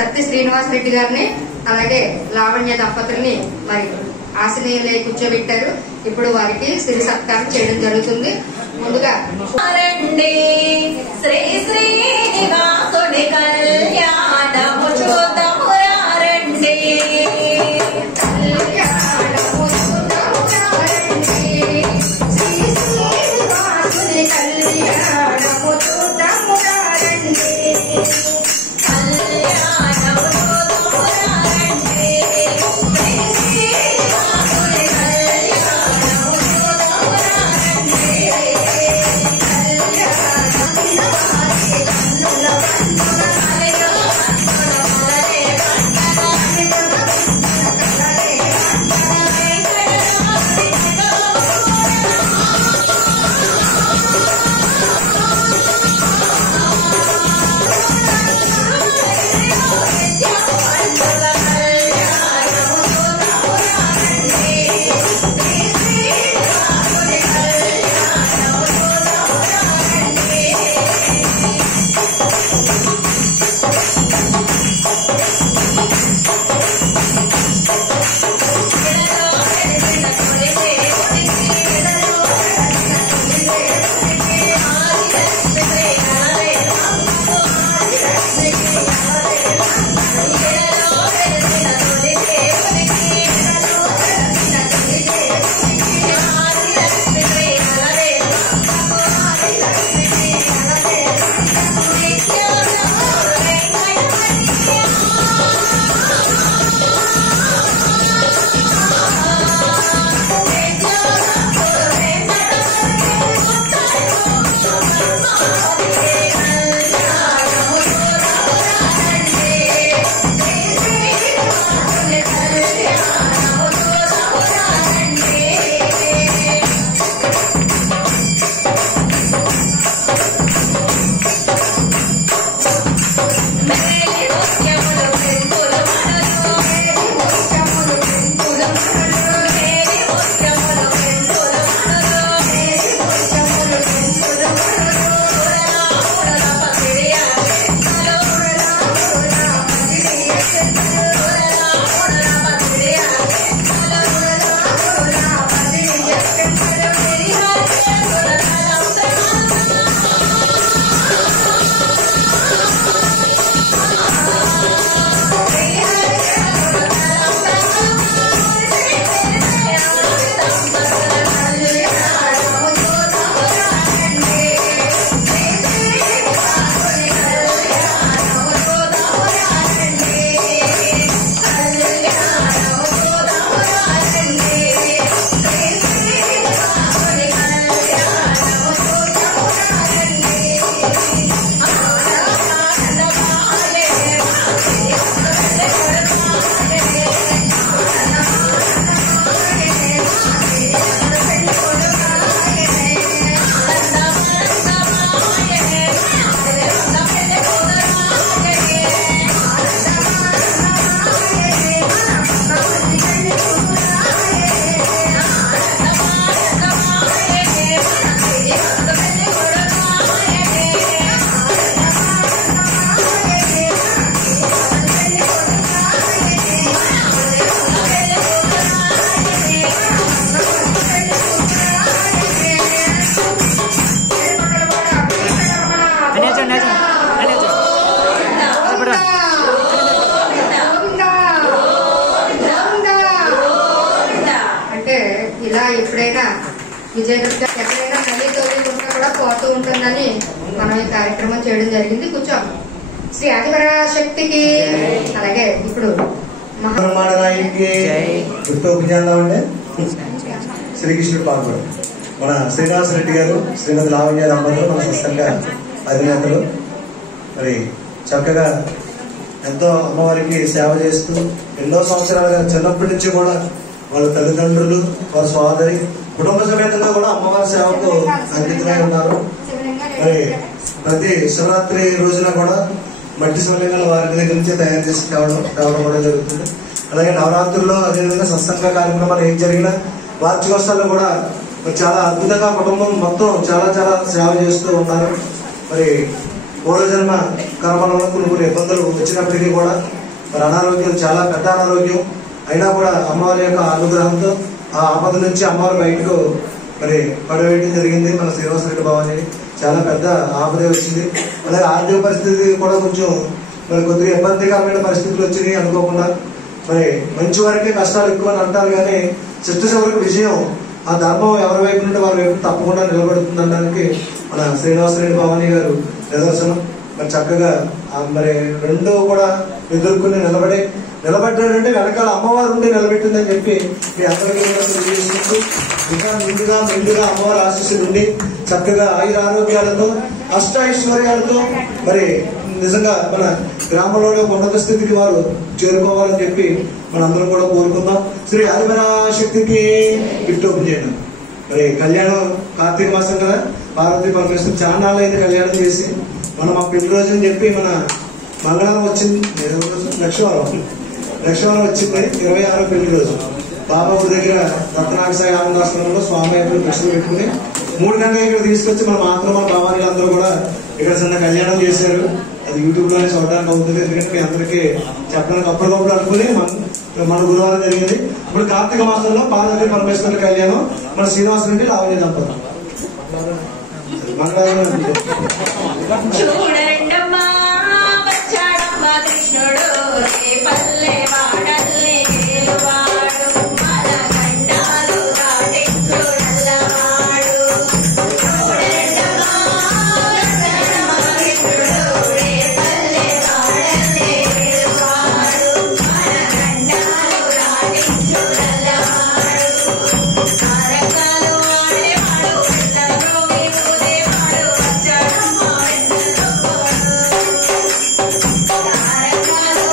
సత్య శ్రీనివాస్ రెడ్డి గారిని అలాగే లావణ్య దంపతుల్ని మరి ఆశనీయులై కూర్చోబెట్టారు. ఇప్పుడు వారికి సిరి సత్కారం చేయడం జరుగుతుంది. ముందుగా శ్రీ శ్రీనివాసుడి కళ్యాణము చూద్దాము రండి. కళ్యాణము చూద్దాము రండి. శ్రీ శ్రీనివాసుడి కళ్యాణము చూద్దాము రండి. ఇలా ఎప్పుడైనా విజయదుర్గ ఎక్కడైనా నది తోడుకుంటూ కూడా పోతూ ఉంటుందని మనం ఈ కార్యక్రమం చేయడం జరిగింది. కూర్చోం. శ్రీ ఆదిపరాశక్తికి. అలాగే ఇప్పుడు శ్రీకృష్ణుడు పాల్గొడు మన శ్రీనివాస్ రెడ్డి గారు, శ్రీమతి లావణ్య దంపతులు మన సత్సంగ అధినేతలు మరి చక్కగా ఎంతో అమ్మవారికి సేవ చేస్తూ ఎన్నో సంవత్సరాలుగా చిన్నప్పటి నుంచి కూడా వాళ్ళ తల్లిదండ్రులు, వారి సోదరి, కుటుంబ సమేతంగా కూడా అమ్మవారి సేవకు అంకితమై ఉన్నారు. మరి ప్రతి శివరాత్రి రోజున కూడా మట్టి శివలింగాలు వారి దగ్గర నుంచి తయారు చేసి తేవడం కూడా జరుగుతుంది. అలాగే నవరాత్రుల్లో అదేవిధంగా సత్సంగ కార్యక్రమాలు ఏం జరిగినా వార్షికోత్సవాల్లో కూడా చాలా అద్భుతంగా కుటుంబం మొత్తం చాలా చాలా సేవ చేస్తూ ఉన్నారు. మరి పూర్వజన్మ కర్మలలో కొన్ని ఇబ్బందులు వచ్చినప్పటికీ కూడా మరి అనారోగ్యం చాలా పెద్ద అనారోగ్యం అయినా కూడా అమ్మవారి యొక్క అనుగ్రహంతో ఆ ఆపద నుంచి అమ్మవారు బయటకు మరి పడవేయడం జరిగింది. మన శ్రీనివాసరెడ్డి భవాని చాలా పెద్ద ఆపదే వచ్చింది. అలాగే ఆర్థిక పరిస్థితి కూడా కొంచెం మరి కొద్దిగా ఇబ్బందికరమైన పరిస్థితులు వచ్చినాయి అనుకోకుండా. మరి మంచి వారికే కష్టాలు ఎక్కువ అని అంటారు కానీ చిట్ట చివరికి విజయం ఆ ధర్మం ఎవరి వైపు నుండి వారి వైపు తప్పకుండా నిలబడుతుంది అనడానికి మన శ్రీనివాసరెడ్డి భవాని గారు నిదర్శనం. మరి చక్కగా మరి రెండు కూడా ఎదుర్కొని నిలబడ్డాడంటే వెనకాల అమ్మవారు ఉండి నిలబెట్టిందని చెప్పి మీ అందరికీ కూడా తెలియజేసుకుంటూ ఇంకా మెండుగా అమ్మవారి ఆశీస్సులు ఉండి చక్కగా ఆయుర ఆరోగ్యాలతో అష్ట ఐశ్వర్యాలతో మరి నిజంగా మన గ్రామంలో ఉన్నత స్థితికి వారు చేరుకోవాలని చెప్పి మనందరం కూడా కోరుకుందాం. శ్రీ ఆదిపరాశక్తికి గిఫ్ట్ చేయడం. మరి కళ్యాణం కార్తీక మాసం కదా, పార్వతీ పరమేశ్వరం చాలా నాళ్ళు అయితే కళ్యాణం చేసి మనం ఆ పెళ్లి రోజు అని చెప్పి మన మంగళవారం వచ్చింది, లక్షవారం వచ్చింది 26 పెళ్లి రోజు బాబాబు దగ్గర రత్నాక్షసాయి ఆనందాశ్రమంలో స్వామి ప్రశ్నలు పెట్టుకుని 3 గంటలు ఇక్కడ తీసుకొచ్చి మన మాత్రం మన భవానీలు అందరూ కూడా ఇక్కడ చిన్న కళ్యాణం చేశారు. అది యూట్యూబ్ లోనే చూడడానికి అవుతుంది, ఎందుకంటే మీ అందరికీ చెప్పడానికి అప్పటికప్పుడు అనుకుని మన గురువారం జరిగింది. ఇప్పుడు కార్తీక మాసంలో పార్వతీ పరమేశ్వరుల కళ్యాణం మన శ్రీనివాసరెడ్డి లావణ్య దంపతులు మంగళవారం. చూడండమ్మా వచ్చాడమ్మా కృష్ణుడు పల్లె వాడల్లే వాడు మన గండాలు రాటించుడల్లవాడు. చూడండమ్మా వచ్చాడమ్మా కృష్ణుడు పల్లె వాడల్లే వాడు మన గండాలు రాటించుడల్లవాడు. తారకాలు ఆడేవాడు పిల్లలు ఊదేవాడు వచ్చాడమ్మా వెన్నెలవాడు. తారకాలు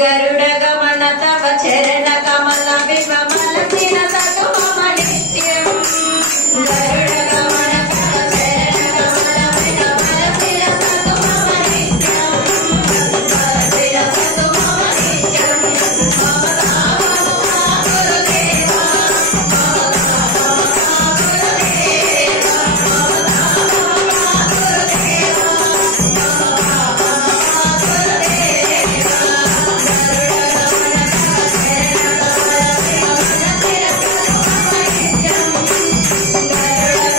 గరుడ గమన తవ చరణ కమల విశ్వమలసిన సతు మమ నిత్యం గరుడ గమన తవ చరణ కమల విశ్వమలసిన సతు మమ నిత్యం మలసిన సతు మమ నిత్యం మమ గురుదేవా గరుడ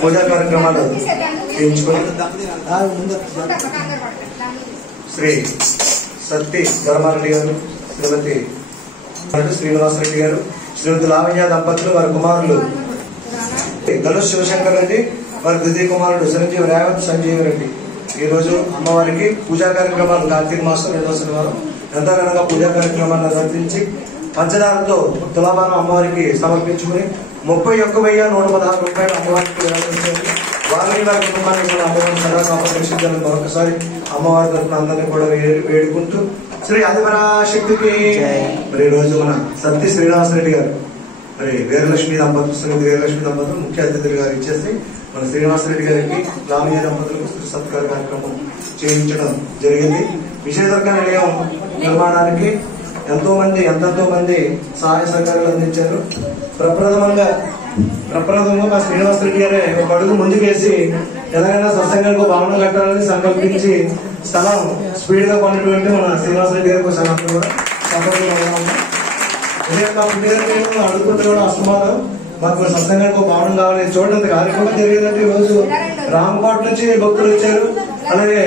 పూజా కార్యక్రమాలు చేయించుకొని శ్రీ సత్తి ధర్మారెడ్డి గారు, శ్రీమతి శ్రీనివాసరెడ్డి గారు, శ్రీమతి లావణ్య దంపతులు, వారి కుమారులు ధనుష్ శివశంకర్ రెడ్డి, వారి ద్వితీయ కుమారుడు చిరంజీవి రేవంత్ సంజీవ్ రెడ్డి ఈ రోజు అమ్మవారికి పూజా కార్యక్రమాలు కార్తీక మాసం 2వ శనివారం ఎంతో ఘనంగా పూజా కార్యక్రమాలను నిర్వర్తించి పంచదారతో తులాభారం అమ్మవారికి సమర్పించుకుని 31,116 రూపాయలు అమ్మవారికి నిర్వహించారు. వారిని వారి కుటుంబాన్ని కూడా అమ్మవారిని సదా కాపాడించాలని మరొకసారి అమ్మవారి తరఫున అందరినీ కూడా వేడుకుంటూ శ్రీ ఆదిపరాశక్తికి మరి ఈ రోజు మన సత్తి శ్రీనివాసరెడ్డి గారు మరి వీరలక్ష్మి దంపతులు, శ్రీమతి వీరలక్ష్మి దంపతులు ముఖ్య అతిథులుగా ఇచ్చేసి మన శ్రీనివాసరెడ్డి గారికి లావణ్య దంపతులకు సత్కార కార్యక్రమం చేయించడం జరిగింది. విజయదుర్గ నిలయం నిర్మాణానికి ఎంతో మంది సహాయ సహకారాలు అందించారు. ప్రప్రథమంగా మా శ్రీనివాసరెడ్డి గారే ఒక అడుగు ముందుకేసి ఎలాగైనా సత్సంగానికి భవనం కట్టాలని సంకల్పించి స్థలం స్పీడ్ గా కొన్నటువంటి మన శ్రీనివాసరెడ్డి గారికి కూడా అడుగుతుంటే కూడా అస్తమానం మాకు సత్సంగానికి భవనం కావాలి చూడండి. కార్యక్రమం జరిగిందంటే ఈ రోజు రామకోట నుంచి భక్తులు వచ్చారు, అలాగే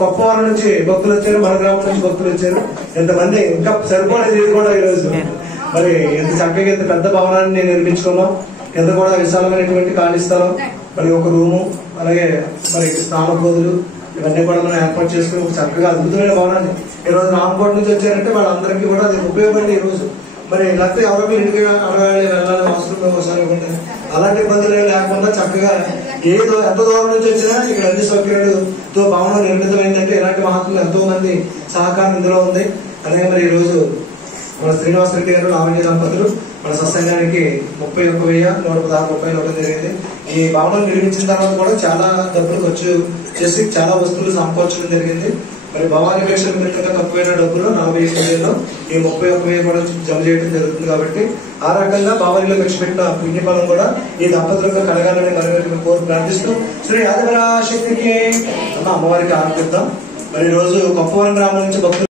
కొప్పవరం నుంచి భక్తులు వచ్చారు, మన గ్రామం నుంచి భక్తులు వచ్చారు. ఎంతమంది ఇంకా సరిపోలేదు ఇది కూడా ఈ రోజు. మరి ఎంత చక్కగా ఇంత పెద్ద భవనాన్ని నిర్మించుకున్నాం. కింద కూడా విశాలమైనటువంటి ఖాళీ స్థలం, మరి ఒక రూము, అలాగే మరి స్నాన గదులు ఇవన్నీ కూడా మనం ఏర్పాటు చేసుకుని ఒక చక్కగా అద్భుతమైన భవనాన్ని ఈ రోజు రామకోట నుంచి వచ్చారంటే వాళ్ళందరికీ కూడా అది ఉపయోగపడింది ఈ రోజు. మరి లేకపోతే ఎవరికి ఇంటికి అడగాలి వెళ్ళాలి అవసరం ఒకసారి ఉంటుంది. అలాంటి ఇబ్బందులు లేకుండా చక్కగా ఎంత దూరం నుంచి వచ్చినా ఇక్కడ అన్ని సౌకర్యాలతో భవనం నిర్మితమైందంటే ఇలాంటి మహాత్ములు ఎంతో మంది సహకారం ఇందులో ఉంది. అలాగే మరి ఈ రోజు మన శ్రీనివాసరెడ్డి గారు, లావణ్య దంపతులు మన సత్సంగానికి 31,116 రూపాయలు ఇవ్వడం జరిగింది. ఈ భవనం నిర్మించిన తర్వాత కూడా చాలా డబ్బులు ఖర్చు చేసి చాలా వస్తువులు సమకూర్చడం జరిగింది. మరి భవానీ లక్ష్యం పెట్టిన తక్కువైన డబ్బులు 45,000 ఈ 31,000 కూడా జమ చేయడం జరుగుతుంది. కాబట్టి ఆ రకంగా భవానీలో ఖర్చు పెట్టిన పుణ్యఫలం కూడా ఈ దంపతులకు కలగాలని మరొకటి కోరి ప్రార్థిస్తూ శ్రీ ఆదిపరాశక్తికి అమ్మవారికి ఆనందిద్దాం. మరి ఈ రోజు కొప్పవరం గ్రామం నుంచి భక్తులు